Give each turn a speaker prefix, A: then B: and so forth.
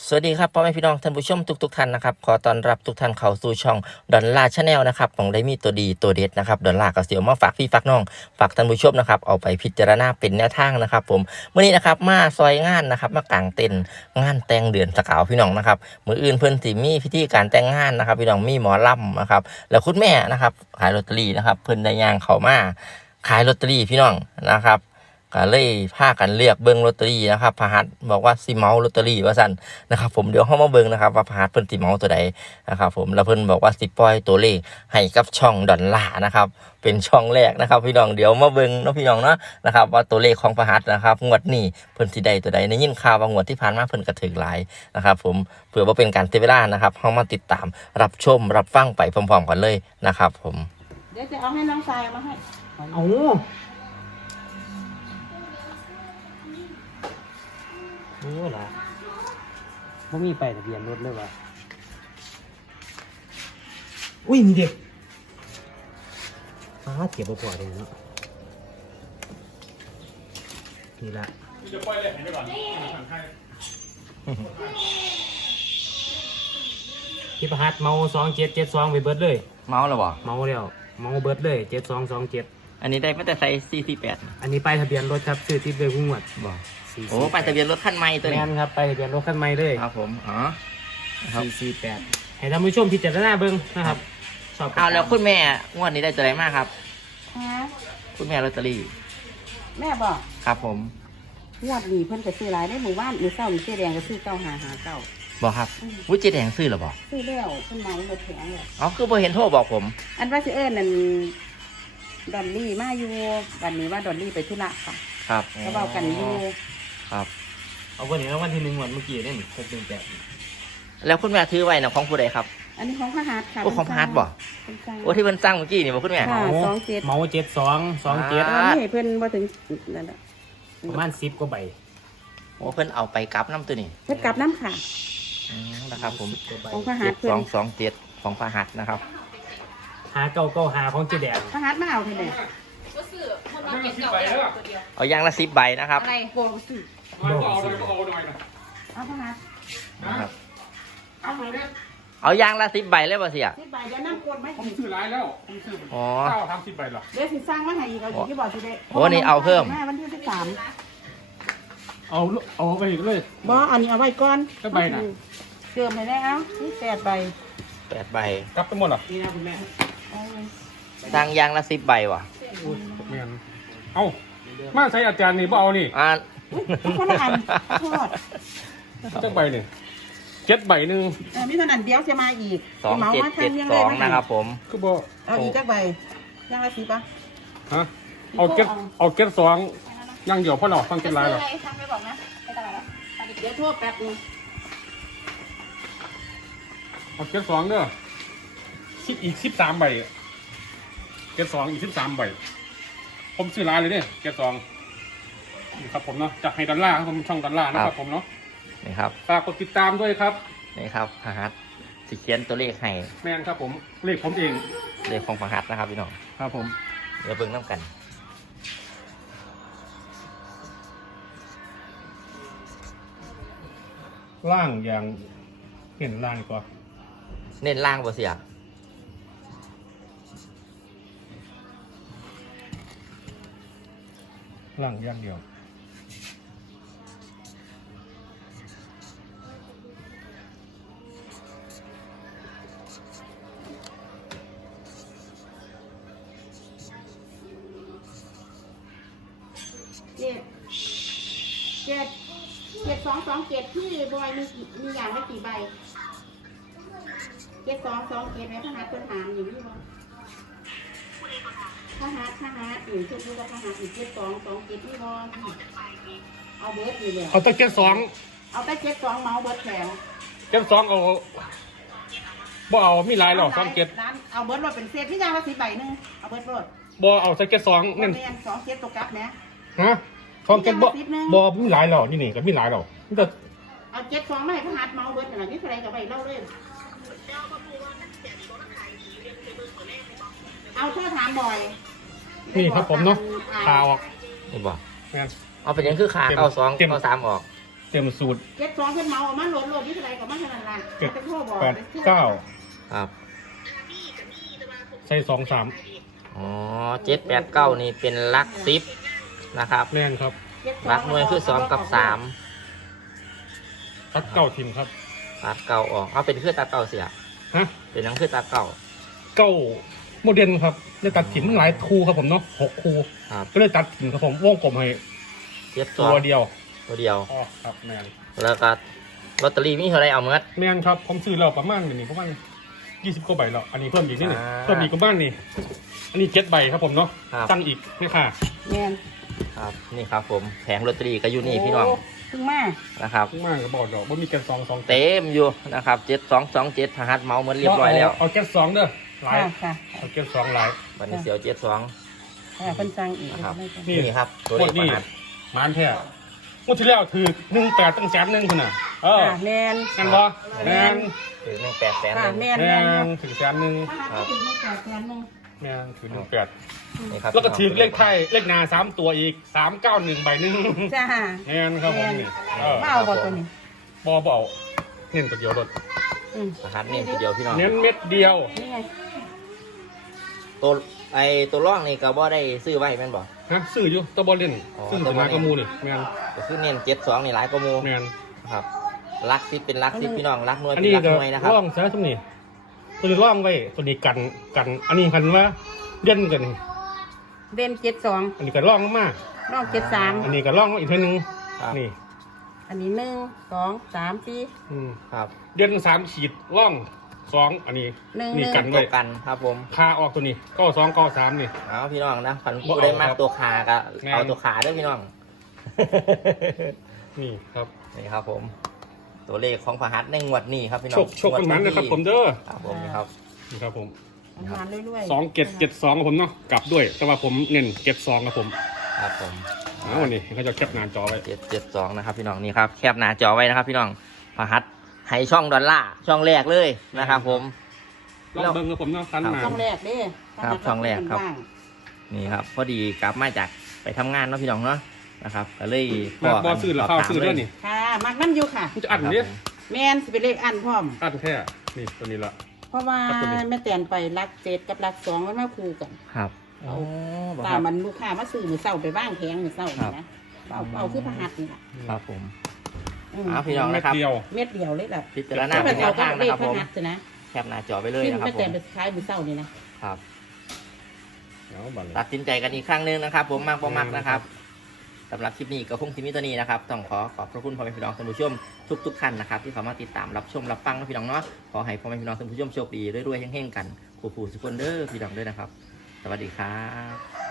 A: สวัสดีครับพ่อแม่พี่น้องท่านผู้ชมทุกท่านนะครับขอต้อนรับทุกท่านเข้าสู่ช่องดอนล่าชาแนลนะครับของได้มีตัวดีตัวเด็ดนะครับดอนล่าก็เสียวมาฝากพี่ฝากน้องฝากท่านผู้ชมนะครับเอาไปพิจารณาเป็นแนวทางนะครับผมมื้อนี้นะครับมาซอยงานนะครับมากางเต็นท์งานแต่งเดือนสกาวพี่น้องนะครับมื้ออื่นเพิ่นสิมีพิธีการแต่งงานนะครับพี่น้องมีหมอลำนะครับแล้วคุณแม่นะครับขายลอตเตอรี่นะครับเพิ่นได้ย่างเข้ามาขายลอตเตอรี่พี่น้องนะครับก็เลยพากันเลือกเบิ่งลอตเตอรี่นะครับพหัสบอกว่าสิเมาลอตเตอรี่ว่าซั่นนะครับผมเดี๋ยวเฮามาเบิ่งนะครับว่าพหัสเพิ่นสิเมาตัวใดนะครับผมแล้วเพิ่นบอกว่าสิปล่อยตัวเลขให้กับช่องดอนล่านะครับเป็นช่องแรกนะครับพี่น้องเดี๋ยวมาเบิ่งเนาะพี่น้องเนาะนะครับว่าตัวเลขของพหัสนะครับงวดนี้เพิ่นสิได้ตัวใดได้ยินข่าวว่างวดที่ผ่านมาเพิ่นก็ถูกหลายนะครับผมเพื่อบ่เป็นการเสียเวลานะครับเฮามาติดตามรับชมรับฟังไปพร้อมๆกันเลยนะครับผม
B: เดี๋ยวจะเอาให้น้องทรายมาให้
C: เอาโอ้ล่ะบ่มีไปทะเบียนรถเลยวะอุ้ยนี่เด็กเก็บบ่พอเลยเนาะนี่ละจะปล่อยเลยไปก่อนที่ประหัดเมา2772ไปเบิดเลย
A: เมาแล้วบ่
C: เมาแล้วเมาเบิดเลย7227
A: อันนี้ได้มาแต่ไซส์48
C: อันนี้ป้ายทะเบียนรถครับซื้อติดเลยผู้งวด
A: บ่โอ้ไปทะเบียนรถคันใหม่ตัวนี้
C: แม่นครับไปทะเบียนรถคันใหม่เลย
A: ครับผมอ๋อครับ
C: 448ให้ท่านผู้ชมพิจารณาเบิ่งนะครับชอบ
A: เอาแล้วคุณแม่งวดนี้ได้ตัวไหนมากครับ
B: ฮะ
A: คุณแม่ลอตเตอรี่
B: แม่บอก
A: ครับผม
B: งวดนี้เพิ่นก็ซื้อหลายได้หมู่บ้านมือเศร้ามีเสื้อแดงก็ซื้อ955
A: บอกครับวุ้ยเจแดงซื้อหรอบอก
B: ซื้อแล้วเพิ่นเมาหมดแผงเลย
A: อ๋อคือพอเห็นโทรบอกผม
B: อันว่าสิเอิ้นนั่นดอลลี่มาอยู่วันนี้ว่าดอลลี่ไปธุระค่ะ
A: ครับ
B: ก็เว้ากันอยู่
A: ครับ
C: เอาวันนี้แล้ววันที่1วันเมื่อกี้นี่618
A: แล้วคุณแม่ถือไว้นะของผู้ใดครับ
B: อันนี้ของพระหัตถ์ค่ะ
A: โอ้ของพระหัตถ์บ่
B: เป็นจ้า
A: โอ้ที่เพิ่นสร้างเมื่อกี้นี่บอกคุณแม่
B: ค่ะ
C: เมา7227
B: อันนี้ให้เพิ่นบ่ถึงนั่นน่ะ
C: ประมาณ10กว่าใบ
A: โอ้เพิ่นเอาไปกลับน้ำตัวนี้
B: เพิ่นกลับน้ำค่ะ
A: นะครับผม
B: ของพระหัตถ์เพิ่น
A: 7227ของพระหัตถ์นะครับ
C: หาเก่าหาของเจแดง
B: พระหัตถ์มาเอาเท่าไหร่
D: ก็ซื้อคนมาเก็บเก่าอย่างตัวเดียว
A: เอาอย่างละ10 ใบนะครับ
B: อะไรโกงสิ
C: บ่
B: เอาพระหัตถ์
A: นะครับ
B: เอาไปเลย
A: เอาอย่างละ10 ใบเลยบ่เสีย
B: 10ใบเดี๋ยวนั่งกดไหม
E: ผมซื้อร้ายแล้วผมซื้อ
A: อ๋อ
E: 9 30 ใบหรอ
B: เดี๋ยวสิสร้างมาให้อีกเอาอยู่ที่บอกสิได้
A: โอ้นี่เอาเพิ่ม
B: แม่วันที่13
E: เอาไปอีกเลย
B: บ่อันนี้เอาไว้ก่อน
E: ก็ใบน่ะ
B: เติมให้ได้เอานี่8ใบ
A: 8 ใบ
E: กลับไปหมดหรอ
C: นี่นะคุณแม่
B: เอาเลย
A: สร้างอย่างละ10 ใบว่ะ
E: เมียนเอามาใส่อาจารย์นี่บ่เอานี่
A: อ่า
B: เอาคนละอันโทษ
E: จักใบนี่7 ใบหนึง
B: มีเท่านั้นเดี๋ยวจะมาอีกเหมามาทางยังไง
A: 2772นะครับผม
E: คือบ่
B: เอาอีกจักใบยังละ10ป่ะ
E: ฮะเอาเก็ต2ยังเดียวพ่อหนอฟังเก็ตลายหรอ
D: ทำไปบอกนะไปตลาดแล้ว
B: เดี๋ยวโทษแป๊บนึง
E: เอาเก็ต2เด้ออีก13 ใบเก็ต2อีก13 ใบผมซื้อร้ายเลยเนี่ยเก็ต2นี่ครับผมเนาะจากไฮดอลลาร์ครับผมช่องดอลลาร์นะครับผมเนาะ
A: นี่ครับ
E: ฝากกดติดตามด้วยครับ
A: นี่ครับพหัสสิเขียนตัวเลขให้
E: แม่นครับผมเลขผมเอง
A: เลขของพหัสนะครับพี่น้อง
E: ครับผม
A: เดี๋ยวเบิ่งน้ำกัน
E: ล่างอย่างเห็นล่างก่อน
A: เน้นล่างบ่เสีย
E: ล่างอย่างเดียว
B: 7227ที่บอยมีอย่างไม่กี่ใบ7227แม่พระหัตถ์ต้นหามอยู่นี่บ่พระหัตถ์อยู่ชุดนี้ก็พระหัตถ์อีก7227นี่บ่เอาเบิร์ดอยู่เลย
E: เอาแต่เก็ต2
B: เอาแต่72เมาเบิร์ดแถว
E: เก็ต2เอาบ่เอามีหลายหรอก2เก็ต
B: ร้านเอาเบิร์ดรถเป็นเศษพี่ยางละ10ใบหนึงเอาเบิร์ดรถ
E: บ่เอาแต่เก็ต2
B: เงิ
E: นั่
B: น
E: น
B: 2 7ตกกลับนะ
E: ฮะ2เก็ตบ่มีหลายหรอกนี่ก็มีหลายหรอกมันก็
B: เอา72มาให้พระหัตถ์เมาเบิร์ดนั่นน่ะนี่เท่าไหร่ก็ไปเล่าเลยเอาโทษถามบ่อย
E: นี่ครับผมเนาะพาออก
A: นี่บ่
E: แม่น
A: เอาเป็นหยังคือขา
E: เต็ม
A: 92 93ออก
E: เต็มสูตร
B: เจ็ดสองเพิ่นเมาเอามาโหลดที่เท่าไหร่ก็มาเท่านั้นล่ะ
E: เจ็ด
B: ไปโทรบอก
E: แปด
B: ไปโทร
E: เก้า
A: ครับ
E: ใส่2 3
A: อ๋อ7 8 9นี่เป็นหลัก10นะครับ
E: แม่นครับ
B: เจ็ดสอง
A: หลักหน่วยคือ2กับ3
E: ตัดเก้าทิมครับ
A: ตัดเก่าออกเอาเป็นคือตัดเก่าเสีย
E: ฮะ
A: เป็นหนังคือตัดเก่า
E: เก้าโมเดลครับได้ตัดถิ่มมันหลายคู่ครับผมเนาะ6 คู่
A: ครับ
E: ก็เลยตัดถิ่มครับผมวงกลมให้
A: 7
E: ตัวเดียว
A: ตัวเดียว
E: อ๋อครับแม่น
A: แล้วก็ลอตเตอรี่มีเท่าไรเอาเมื่อ
E: แม่นครับผมซื้อแล้วประมาณนี่ประมาณ20 กว่าใบแล้วอันนี้เพิ่มอีกนิดหนึง
A: อ่า
E: เพิ่มอีกประมาณนี่อันนี้7 ใบครับผมเนาะ
A: ครับ
E: ตั้งอีกไม่ค่ะ
B: แม่น
A: ครับนี่ครับผมแผงลอตเตอรี่ก็อยู่นี่พี่น้อง
B: โเพิ่งมา
A: นะครับ
E: มากก็บอกดอกว่ามีแก๊ส2
A: เต็มอยู่นะครับ7227พหัสเมาเหมือนเรียบร้อยแล้ว
E: เอาแก๊ส2เด้อหลาย
B: ค่ะค่ะ
E: เอาแก๊ส2หลาย
A: วันนี้เสียว72
B: ค่ะเพิ่นสั่งอีก
A: นะครับ
B: ไม่เป็น
E: นี่
A: นี่ครับตัวเลขพหัส
E: มานแท้งวดที่แล้วถือ18ตั้ง100,000คนน่ะ
B: ค่ะแม่น
E: แม่นบ่แม่น
A: ถึง18แสน
B: ค่ะ
A: หนึ่ง
B: แม่น
E: แม่
B: แม่น
E: นถึง100,000
B: ถ้าถึงไม่แปดแสนหนึง
E: แม่นถือ18
A: นี่ครับ
E: แล้วก็ถือเลขไทยเลขหน้า3ตัวอีก391ใบหนึง
B: จ้า
E: แม่นครับผมนี่
B: มาเอาบ่ตัวนี้
E: บ่เอาเน้นตัวเดียวรถ
B: อืม
A: พหัสเน้นทีเดียวพี่น้อง
E: เน้นเม็ดเดียว
B: นี่ไง
A: ตัวตัวร่องนี่ก็บ่ได้ซื้อไว้แม่นบ่
E: ฮะซื้ออยู่ตัวบ่เล่น
A: อ๋อ
E: ซื้อ
A: ตัว
E: ตัว
A: บ่
E: มา
A: เล่น
E: กระมูนี่แม่น
A: ก็คือเน้น72นี่หลายกว่าหมู่
E: แม่น
A: ครับลัก10เป็นลัก10พี่น้องลักหน่วย
E: อัน
A: เป็น
E: นี้
A: ลัก
E: ก็
A: หน่วยนะครับ
E: ร่องซะซุ่มนี่ตัวนี้ร่องไว้ตัวนี้กันอันนี้คันว่าเด่นกัน
B: เด่นเจ็ดสอง
E: อันนี้ก็ร่องมาก
B: รอบเจ็ดสาม
E: อันนี้ก็ร่องอีกเท่านึง
A: ครับ
E: นี่
B: อันนี้1 2 3 4
E: อืม
A: ครับ
E: เด่น3ขีดร่อง2อันนี้
B: หนึ่ง
E: นี่กัน
A: ตั
E: ไว้
A: วกันครับผม
E: คาออกตัวนี้ก็2ก็3นี่
A: เอาพี่น้องนะพัน
E: บ่
A: ผู้
E: เอา
A: ได้มาก
E: ครับ
A: ตัวขาก็
E: แม่น
A: เอาตัวขาเด้วยพี่น้อง
E: นี่ครับ
A: นี่ครับผม ตัวเลขของพหัสในงวดนี้ครับพี่น้อ
E: โช
A: ง
E: คกันมันนะครับผมเด้อ
A: ครับผมนี่ครับ
E: นี่ครับผม
B: ทำงานเรื่อย
E: 2 7 7 2ครับผมเนาะกลับด้วย แต่ว่าผมเน้น7 2ครับผม
A: ครับผม
E: เอาวันนี้เขาจะแคปหน้าจอไว้
A: 772นะครับพี่น้องนี่ครับแคปหน้าจอไว้นะครับพี่น้องพหัสให้ช่องดอลลาร์ช่องแรกเลยนะครับผม
E: ลองเบิ้งครับผมเนาะสัน
A: ครับ
E: มา
B: ๆช่องแรกเด้
A: ครับช่องแรกครับ นี่ครับพอดีกลับมาจากไปทำงานเนาะพี่น้องเนาะนะครับก็เลย
E: มาบอซื้อหรือข้าวซื้อด้วยนี่
B: ค่ะมักน้ำอยู่ค่ะ
E: มันจะอัดเนี่ย
B: แม่นสิเป็นเลขอันพร้อม
E: อัดแค่นี่ตัวนี้ละ
B: เพราะว่า
E: ครับตัวนี้
B: แม่แตนไปรักเจ็ดกับรักสองมันมาคู่กัน
A: ครับ
B: เอา
A: บอก
B: ตา
A: ครับ
B: มันลูกค้ามาซื้อมือเศร้าไปบ้างแพงมือเศร้านี่นะเอาคือพหัสนี่แหละ
A: ครับผม
B: อืม
A: เอาพี่น้องนะครับ
E: เม็ดเดียว
B: เม็ดเดียวเลยแหละ
A: พิจารณา
B: ถ้า
A: เป็
B: เป็น น
A: แน
B: เอา
A: ว
B: ก็
A: ทาง
B: เล
A: นะ
B: ข
A: ครับ
B: พ
A: ผม
B: หัสนะ
A: แคปหน้าจอไปเลย
B: ที่
A: นะครับ
B: แม่
A: ผ
B: แต
A: ม
B: นไปขายมือเศร้านี่นะ
A: ครับ
E: เอาบัตรเลย
A: ตัดสินใจกันอีกครั้งหนึงนะครับ ผมมากประมักนะครับสำหรับคลิปนี้ก็คงที่มีตัวนี้นะครับต้องขอบพระคุณพ่อแม่พี่น้องท่านผู้ชมทุกท่านนะครับที่เข้ามาติดตามรับชมรับฟังนะพี่น้องเนาะขอให้พ่อแม่พี่น้องท่านผู้ชมโชคดีรวยๆเฮงๆกันผู้สุขคนเด้อพี่น้องด้วยนะครับ สวัสดีครับ